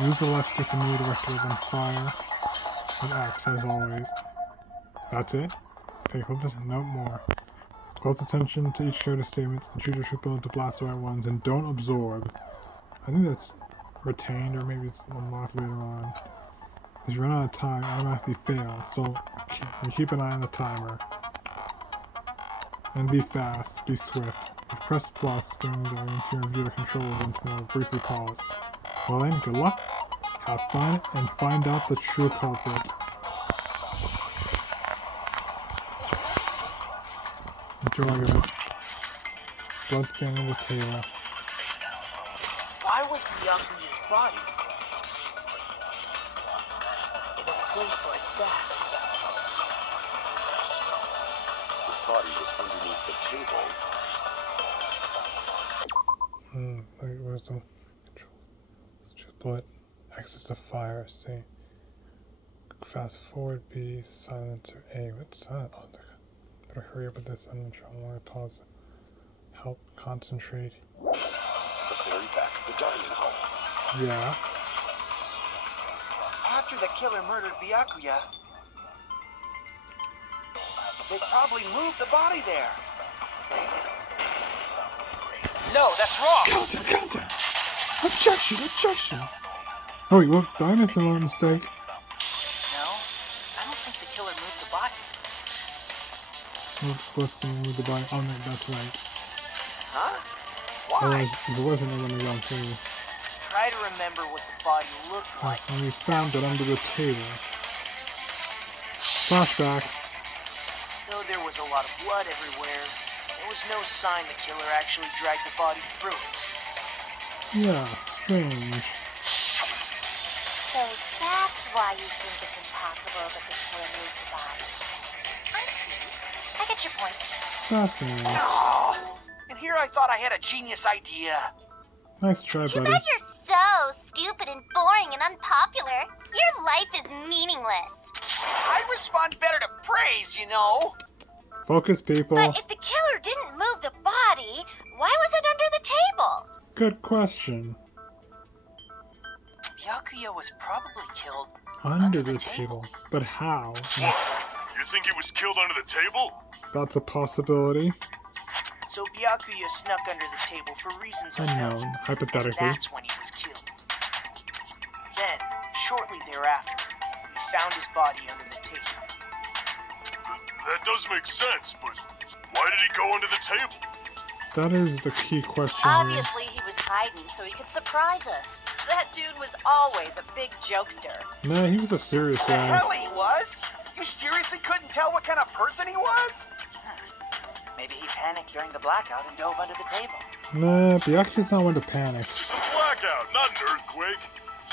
Use the left stick to move the rectangles and fire with X as always. That's it? Pay close attention, no more. Close attention to each character's statements and choose your true ability to blast the right ones and don't absorb. I think that's retained or maybe it's unlocked later on. As you run out of time, automatically fail, so you keep an eye on the timer. And be fast, be swift. If you press plus during the game to review the controls once more, briefly pause. Well then, good luck, have fun, and find out the true culprit. Enjoy it. Blood stain on the table. Why was Byakuya's body in a place like that? His body was underneath the table. Where's the control? Just bullet. Access to fire. C. Fast forward. B. Silencer. A. What's that? Oh, better hurry up with this. I'm not sure how long I pause. Help concentrate. The very back of the dining hall. Yeah. After the killer murdered Byakuya, they probably moved the body there. No, that's wrong. Counter! Objection! Oh, wait, what? Did I miss a little mistake? No, I don't think the killer moved the body. What's the move the body? Oh no, that's right. Huh? Why? If it wasn't, I'm gonna run through. Try to remember what the body looked like. And we found it under the table. Flashback. Though there was a lot of blood everywhere, there was no sign the killer actually dragged the body through it. Yeah, strange. So that's why you think it's impossible that the killer moved the body. I see. I get your point. Fascinating. Oh, and here I thought I had a genius idea. Nice try, Too buddy. bad you're so stupid and boring and unpopular. Your life is meaningless. I respond better to praise, you know. Focus, people. But if the killer didn't move the body, why was it under the table? Good question. Byakuya was probably killed Under the table. But how? What? You think he was killed under the table? That's a possibility. So Byakuya snuck under the table for reasons unknown. Unknown, hypothetically. That's when he was killed. Then, shortly thereafter, we found his body under the table. That does make sense, but why did he go under the table? That is the key question here. Obviously, he was hiding so he could surprise us. That dude was always a big jokester. Nah, he was a serious The guy. hell he was? You seriously couldn't tell what kind of person he was? Maybe he panicked during the blackout and dove under the table. Nah, Byakuya's not one to panic. It's a blackout, not an earthquake.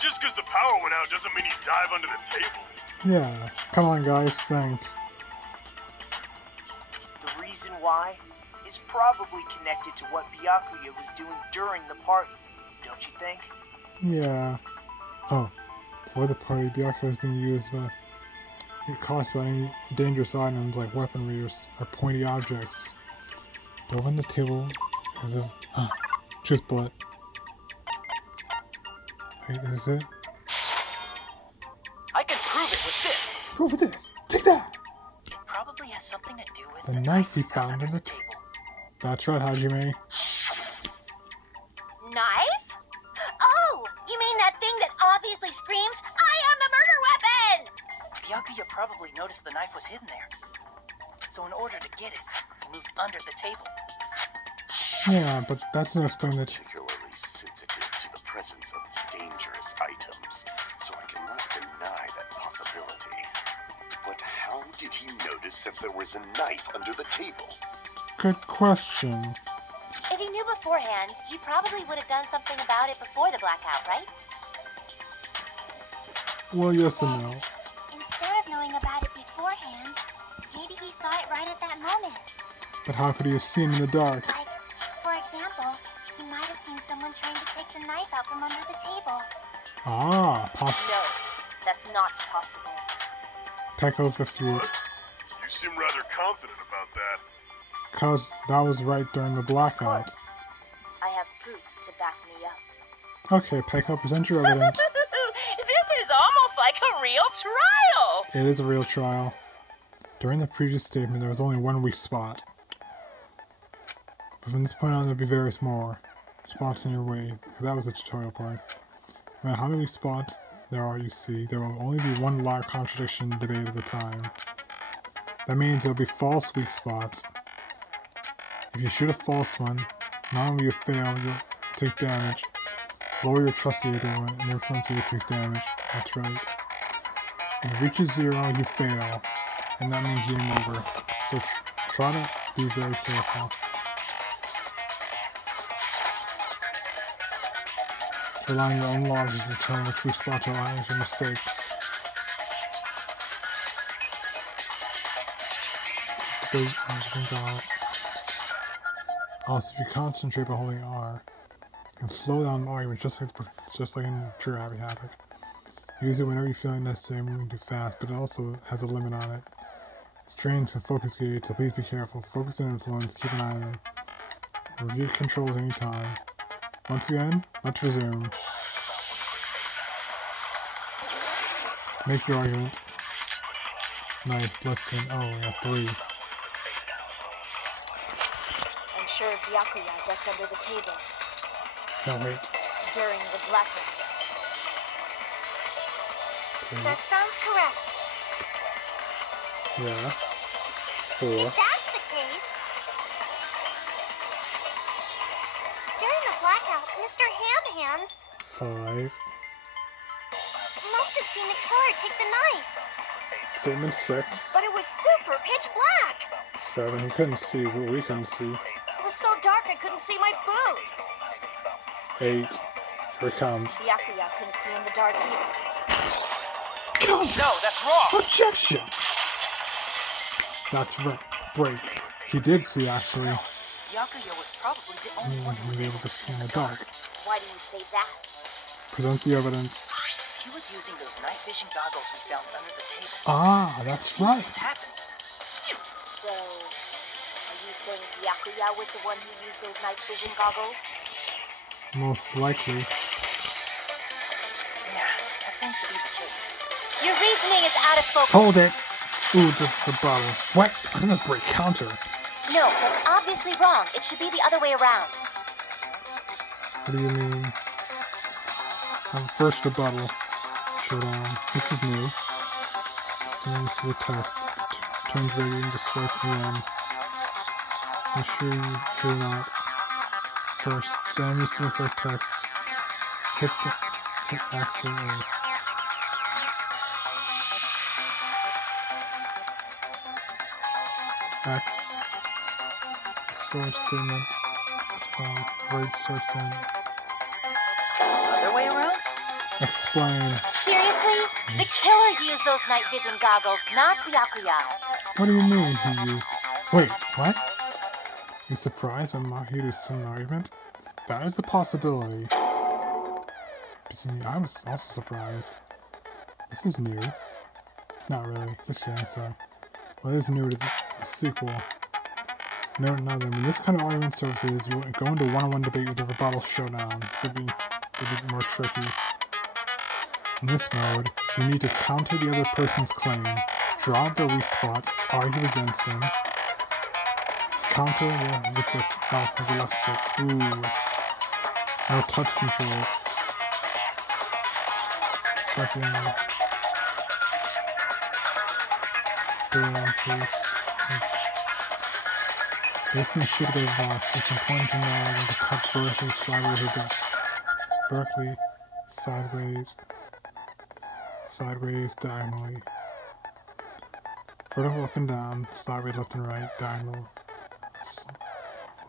Just because the power went out doesn't mean he dive under the table. Yeah, come on guys, think. The reason why is probably connected to what Byakuya was doing during the party, don't you think? Yeah. Oh, before the party, Byakuya was being used by... caused by any dangerous items like weaponry or pointy objects. Dove on the table as if... just bullet. Wait, is it? I can prove it with this. Prove this! Take that! It probably has something to do with The knife he found under the table. That's right, Hajime. Knife? Oh, you mean that thing that obviously screams, I am the murder weapon! Byakuya probably noticed the knife was hidden there. So in order to get it, he moved under the table. Yeah, but that's not explain that. Particularly sensitive to the presence of dangerous items, so I cannot deny that possibility. But how did he notice that there was a knife under the table? Good question. If he knew beforehand, he probably would have done something about it before the blackout, right? Well, yes and no. Instead of knowing about it beforehand, maybe he saw it right at that moment. But how could he have seen in the dark? Like, for example, he might have seen someone trying to take the knife out from under the table. Ah, possible. No, that's not possible. Pecco's refute. What? You seem rather confident about that. Cause that was right during the Of blackout. course, I have proof to back me up. Okay, Pecco, present your evidence. is almost like a real trial. It is a real trial. During the previous statement, there was only one weak spot. But from this point on, there'll be various more spots in your way. That was the tutorial part. No matter how many weak spots there are, you see, there will only be one live contradiction debate at a time. That means there'll be false weak spots. If you shoot a false one, not only will you fail, you'll take damage. Lower your trust the other one, and your influence takes damage. That's right. If it reaches 0, you fail, and that means game over. So try to be very careful. Relying on your own logic to determine which weak spots are lying your mistakes. Also, if you concentrate by holding R, and slow down the argument just like in True Happy Havoc. Use it whenever you feel it necessary, moving too fast, but it also has a limit on it. Strings and focus gauge, so please be careful. Focus and influence, keep an eye on them. Review controls anytime. Once again, let's resume. Make your argument. Knife, blessing, oh yeah, 3. I'm sure Byakuya ducked under the table No, wait. during the blackout. 3. That sounds correct. Yeah. 4. If that's the case, during the blackout, Mr. Ham-Hands 5. must have seen the killer take the knife. Statement 6. But it was super pitch black. 7. He couldn't see, but we couldn't see. It was so dark I couldn't see my food. 8. Here it comes. Byakuya couldn't see in the dark either. No, that's wrong. Objection! That's right. Break. He did see, actually. Byakuya was probably the only Anyone one who who was was able to see in the dark. Why do you say that? Present the evidence. He was using those night vision goggles we found under the table. Ah, that's right. This happened. So, are you saying Byakuya was the one who used those night vision goggles? Most likely. Yeah, that seems to be the case. Your reasoning is out of focus. Hold it! Ooh, the bottle. What? I'm gonna break counter. No, that's obviously wrong. It should be the other way around. What do you mean? First rebuttal. Showed on. This is new. Swings to the text. Turns ready and just swipe again. I'm sure you're not. First, then you see the correct text. Hit X or A. X. Source statement. Right source statement. Other way around? Explain. Seriously? The killer used those night vision goggles, not Byakuya. What do you mean he used... Wait, what? You surprised by Mahiru's sudden argument? That is a possibility. I was also surprised. This is new. Not really. Just kidding, sorry. Well, it is new to the sequel. Note now that when this kind of argument services, you go into one-on-one debate with a rebuttal showdown. This would be a bit more tricky. In this mode, you need to counter the other person's claim, draw out their weak spots, argue against them, counter with the left stick. Ooh. No touch controls. Second. Based on the shape of their box, it's important to know that the cut vertically, sideways, or vertically, sideways, diagonally. Vertical up and down, sideways, left and right, diagonal,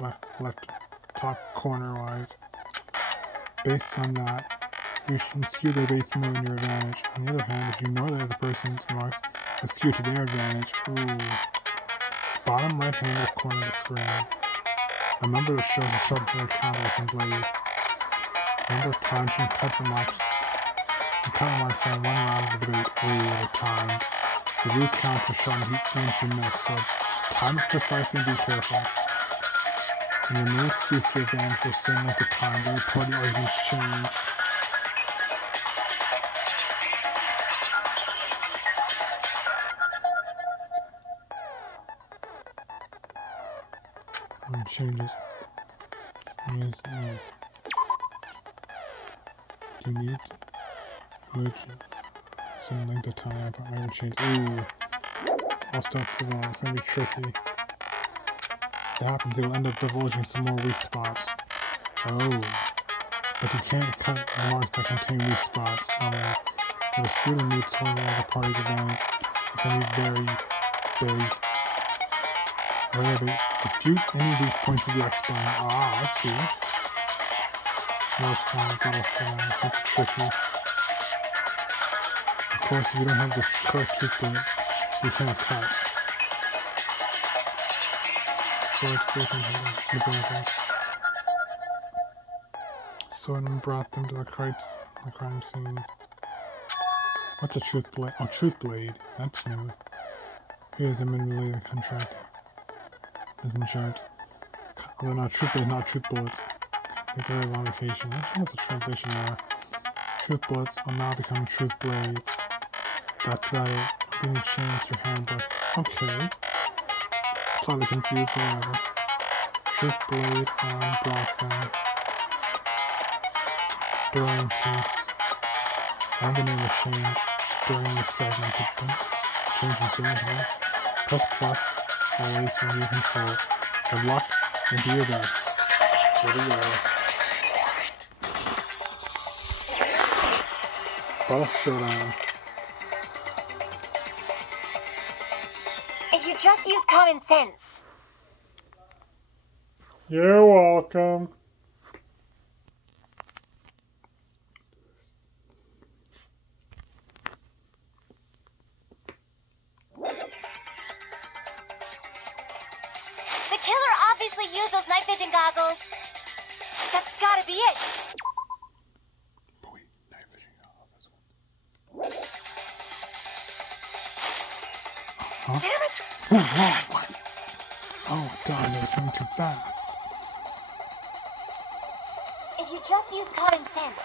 left, top corner-wise. Based on that, you should skew their base move in your advantage. On the other hand, if you know that the person's marks are skewed to their advantage, ooh. Bottom right hand corner of the screen. Remember to show the sharp blade counters and blade. Number of times you can cut remarks. You cut remarks on one round of the debate at a time. The lose counts are shown each you miss, so time it precisely and be careful. When your move skews to your advantage for the same length of time, the party arguments change. changes. Use, do you need which some length of time for item change? Ooh. I'll start to it's gonna be tricky. If that happens, he'll end up divulging some more weak spots. Oh. But you can't cut marks that contain weak spots. If a student meets one of the party's advantage, it can be very if any weak points will be expunged. Ah, I see. No, it's fine, it's tricky. Of course, if you don't have the correct treatment, you can't cut. So it's different. Someone brought them to the crime scene. What's a truth blade? Oh, truth blade. That's new. Here's a manipulating contract. Doesn't chart. Although not truth blade, not truth bullets. It's a very long vacation. Actually, that's a translation error. Truth bullets will now become truth blades. That's about it. Being changed your handbook. Okay. Slightly confused, whatever. Truth blade on Brockman. During case. And the name was changed during this segment. Changing segment. Press plus always when you control. Good luck and do your best. Here we go. Boss showdown. If you just use common sense. You're welcome. The killer obviously used those night vision goggles. That's gotta be it. Wait, night vision goggles. Huh? Damn it! What? Oh, darn, they were turning too fast. If you just use common sense.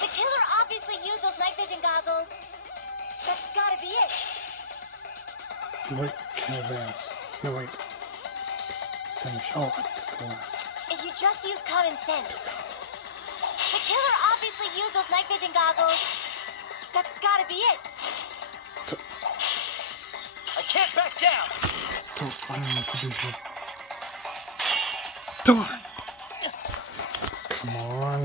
The killer obviously used those night vision goggles. That's gotta be it. Wait, can I advance? No, wait. Finish. Oh, that's the last. If you just use common sense. The killer obviously used those night vision goggles. That's gotta be it. I can't back down. Don't find me to do shit. Darn! Come on.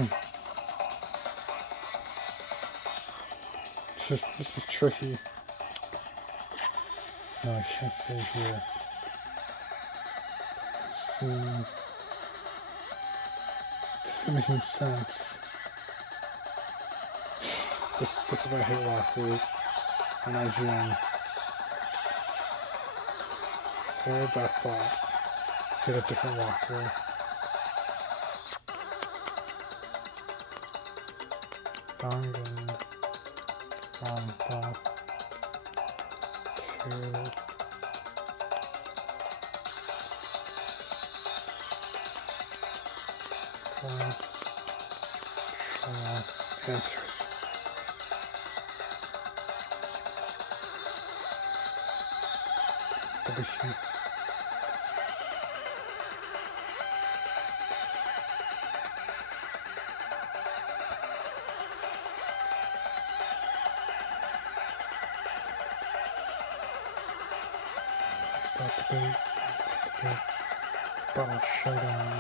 This is tricky. No, I can't stay here. This is making sense. This is why I hate walkthroughs on IGN. Hold that thought. Get a different walkthrough. Danganronpa 2. Answers. Start the debate. Battle showdown.